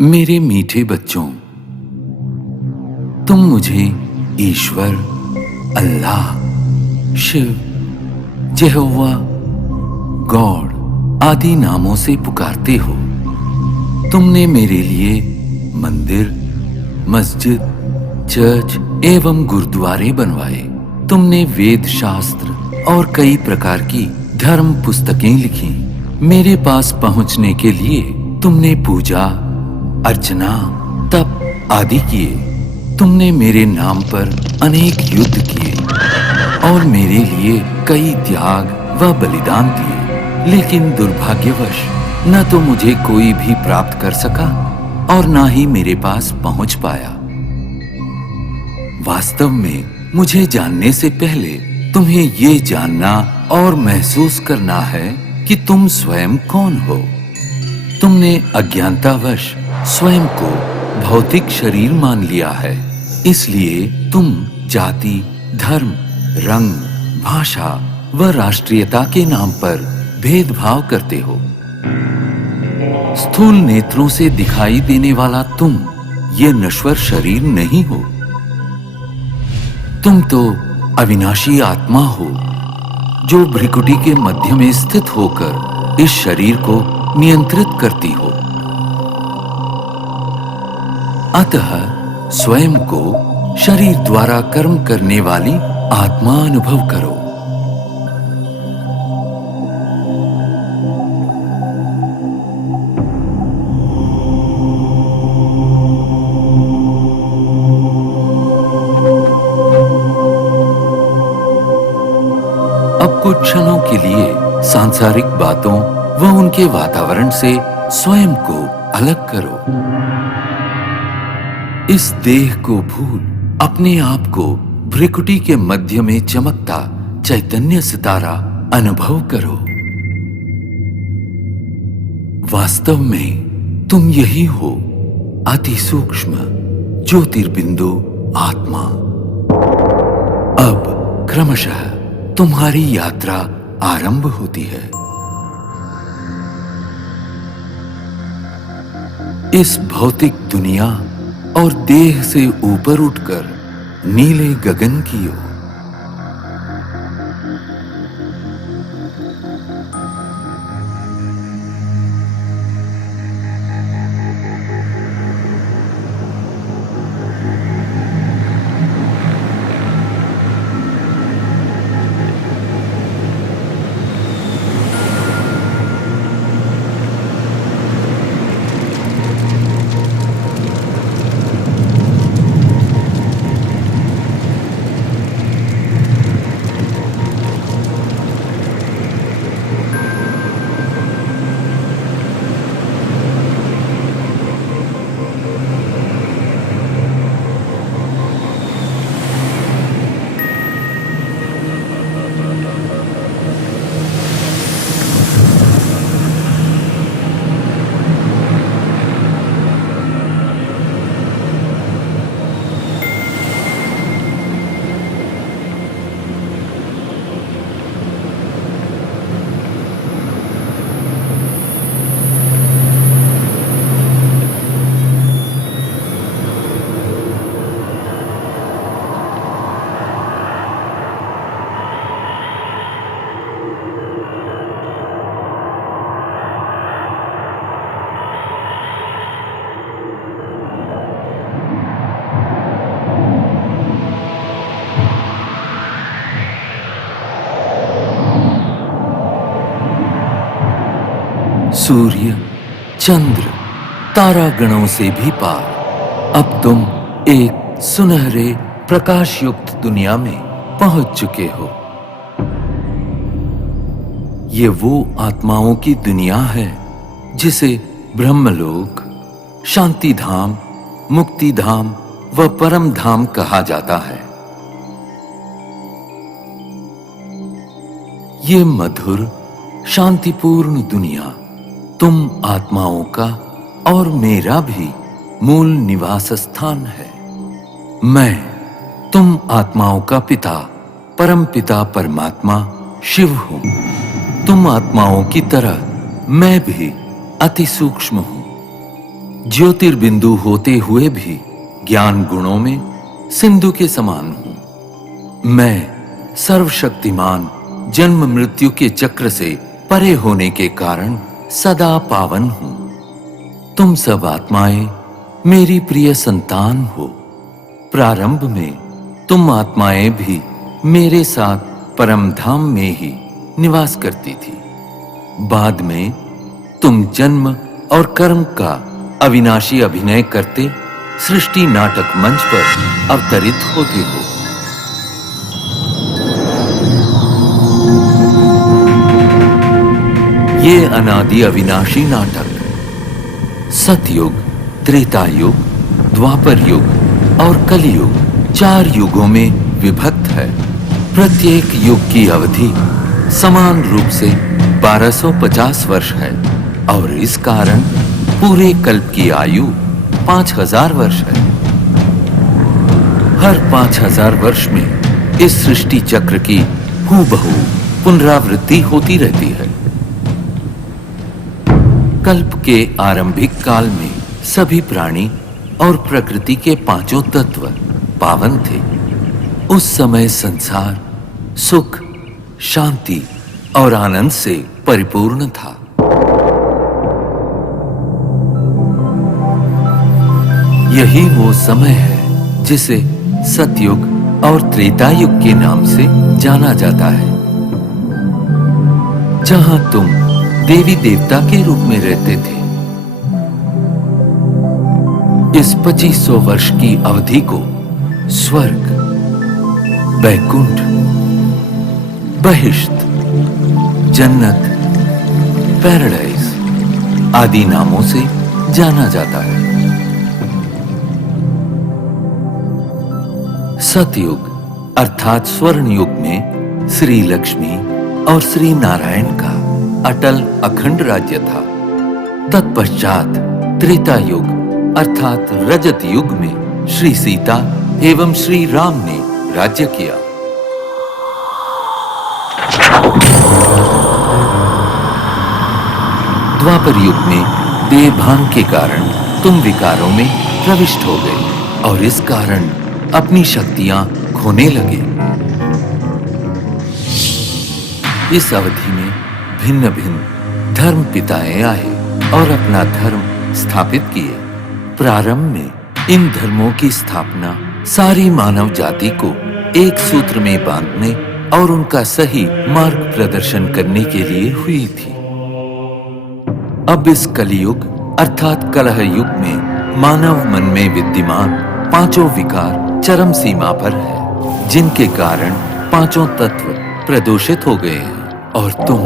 मेरे मीठे बच्चों, तुम मुझे ईश्वर, अल्लाह, शिव, यहोवा, गॉड आदि नामों से पुकारते हो। तुमने मेरे लिए मंदिर, मस्जिद, चर्च एवं गुरुद्वारे बनवाए। तुमने वेद शास्त्र और कई प्रकार की धर्म पुस्तकें लिखी। मेरे पास पहुंचने के लिए तुमने पूजा, अर्चना, तप आदि किए। तुमने मेरे नाम पर अनेक युद्ध किए और मेरे लिए कई त्याग व बलिदान दिए, लेकिन दुर्भाग्यवश न तो मुझे कोई भी प्राप्त कर सका और न ही मेरे पास पहुंच पाया। वास्तव में मुझे जानने से पहले तुम्हें ये जानना और महसूस करना है कि तुम स्वयं कौन हो। तुमने अज्ञानतावश स्वयं को भौतिक शरीर मान लिया है, इसलिए तुम जाति, धर्म, रंग, भाषा व राष्ट्रीयता के नाम पर भेदभाव करते हो। स्थूल नेत्रों से दिखाई देने वाला तुम ये नश्वर शरीर नहीं हो। तुम तो अविनाशी आत्मा हो, जो भ्रिकुटी के मध्य में स्थित होकर इस शरीर को नियंत्रित करती हो। अतः स्वयं को शरीर द्वारा कर्म करने वाली आत्मा अनुभव करो। अब कुछ क्षणों के लिए सांसारिक बातों व उनके वातावरण से स्वयं को अलग करो। इस देह को भूल अपने आप को भ्रिकुटी के मध्य में चमकता चैतन्य सितारा अनुभव करो। वास्तव में तुम यही हो, अति सूक्ष्म ज्योतिर्बिंदु आत्मा। अब क्रमशः तुम्हारी यात्रा आरंभ होती है। इस भौतिक दुनिया और देह से ऊपर उठकर नीले गगन की ओर। सूर्य, चंद्र, तारागणों से भी पार अब तुम एक सुनहरे प्रकाश युक्त दुनिया में पहुंच चुके हो। ये वो आत्माओं की दुनिया है जिसे ब्रह्मलोक, शांति धाम, मुक्ति धाम व परम धाम कहा जाता है। ये मधुर शांतिपूर्ण दुनिया तुम आत्माओं का और मेरा भी मूल निवास स्थान है। मैं तुम आत्माओं का पिता, परम पिता परमात्मा शिव हूं। तुम आत्माओं की तरह मैं भी अति सूक्ष्म हूं। ज्योतिर्बिंदु होते हुए भी ज्ञान गुणों में सिंधु के समान हूं। मैं सर्वशक्तिमान जन्म मृत्यु के चक्र से परे होने के कारण सदा पावन हूं। तुम सब आत्माएं मेरी प्रिय संतान हो। प्रारंभ में तुम आत्माएं भी मेरे साथ परम धाम में ही निवास करती थी। बाद में तुम जन्म और कर्म का अविनाशी अभिनय करते सृष्टि नाटक मंच पर अवतरित होते हो। ये अनादि अविनाशी नाटक सतयुग, त्रेता युग, द्वापर युग और कलियुग 4 युगों में विभक्त है। प्रत्येक युग की अवधि समान रूप से 1250 वर्ष है और इस कारण पूरे कल्प की आयु 5000 वर्ष है। हर 5000 वर्ष में इस सृष्टि चक्र की हूबहू पुनरावृत्ति होती रहती है। कल्प के आरंभिक काल में सभी प्राणी और प्रकृति के 5 तत्व पावन थे। उस समय संसार सुख, शांति और आनंद से परिपूर्ण था। यही वो समय है जिसे सतयुग और त्रेता युग के नाम से जाना जाता है, जहां तुम देवी देवता के रूप में रहते थे। इस 2500 वर्ष की अवधि को स्वर्ग, वैकुंठ, बहिश्त, जन्नत, पैराडाइज आदि नामों से जाना जाता है। सतयुग अर्थात स्वर्ण युग में श्री लक्ष्मी और श्री नारायण का अटल अखंड राज्य था। तत्पश्चात त्रेता युग अर्थात रजत युग में श्री सीता एवं श्री राम ने राज्य किया। द्वापर युग में देहभान के कारण तुम विकारों में प्रविष्ट हो गए और इस कारण अपनी शक्तियां खोने लगे। इस अवधि में भिन्न भिन्न धर्म पिताएं आए और अपना धर्म स्थापित किए। प्रारंभ में इन धर्मों की स्थापना सारी मानव जाति को एक सूत्र में बांधने और उनका सही मार्ग प्रदर्शन करने के लिए हुई थी। अब इस कलियुग अर्थात कलह युग में मानव मन में विद्यमान 5 विकार चरम सीमा पर है, जिनके कारण 5 तत्व प्रदूषित हो गए हैं और तुम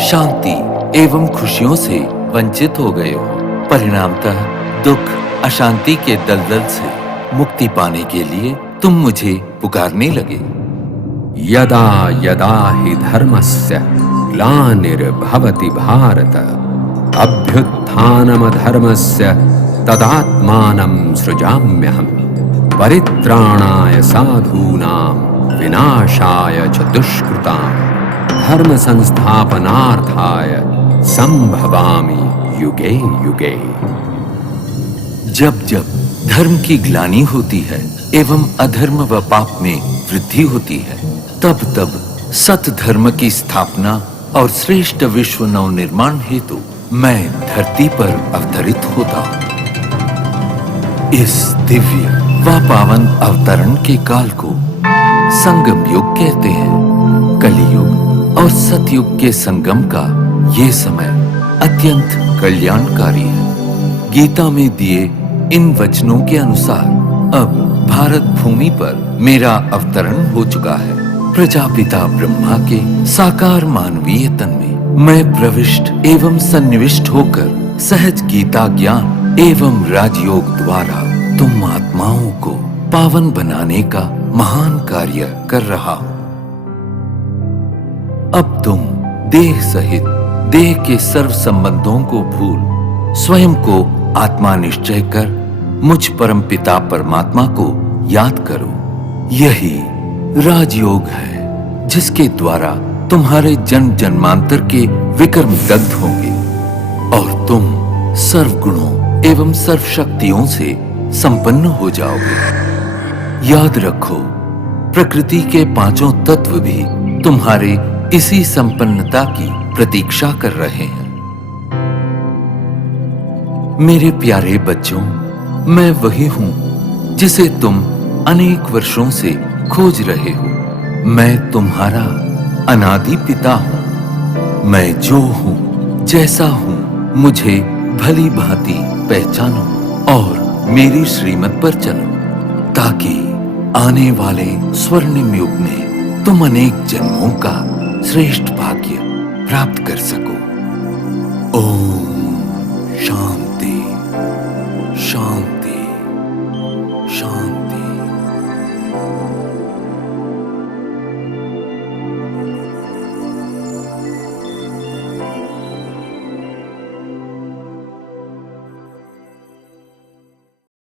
शांति एवं खुशियों से वंचित हो गए हो। परिणामतः दुख अशांति के दलदल से मुक्ति पाने के लिए तुम मुझे पुकारने लगे। यदा यदा हि धर्मस्य ग्लानिर्भवति भारत अभ्युत्थानमधर्मस्य तदात्मानं सृजाम्यहम् परित्राणाय साधूनां विनाशाय च दुष्कृतां धर्म संस्थापनार्थाय संभवामि युगे युगे। जब जब धर्म की ग्लानि होती है एवं अधर्म व पाप में वृद्धि होती है, तब तब सत धर्म की स्थापना और श्रेष्ठ विश्व नव निर्माण हेतु मैं धरती पर अवतरित होता हूं। इस दिव्य व पावन अवतरण के काल को संगम युग कहते हैं। कलियुग और सतयुग के संगम का ये समय अत्यंत कल्याणकारी है। गीता में दिए इन वचनों के अनुसार अब भारत भूमि पर मेरा अवतरण हो चुका है। प्रजापिता ब्रह्मा के साकार मानवीय तन में मैं प्रविष्ट एवं सन्निविष्ट होकर सहज गीता ज्ञान एवं राजयोग द्वारा तुम आत्माओं को पावन बनाने का महान कार्य कर रहा हूं। अब तुम देह सहित देह के सर्व संबंधों को भूल स्वयं को आत्मा निश्चय कर मुझ परम पिता परमात्मा को याद करो। यही राजयोग है जिसके द्वारा तुम्हारे जन्म जन्मांतर के विकर्म दग्ध होंगे और तुम सर्व गुणों एवं सर्वशक्तियों से संपन्न हो जाओगे। याद रखो, प्रकृति के पांचों तत्व भी तुम्हारे इसी संपन्नता की प्रतीक्षा कर रहे हैं। मेरे प्यारे बच्चों, मैं वही हूं जिसे तुम अनेक वर्षों से खोज रहे हो। मैं तुम्हारा अनादि पिता हूं। मैं जो हूं, जैसा हूं, मुझे भली भांति पहचानो और मेरी श्रीमत पर चलो, ताकि आने वाले स्वर्णिम युग में तुम अनेक जन्मों का श्रेष्ठ भाग्य प्राप्त कर सको। ओम शांति शांति।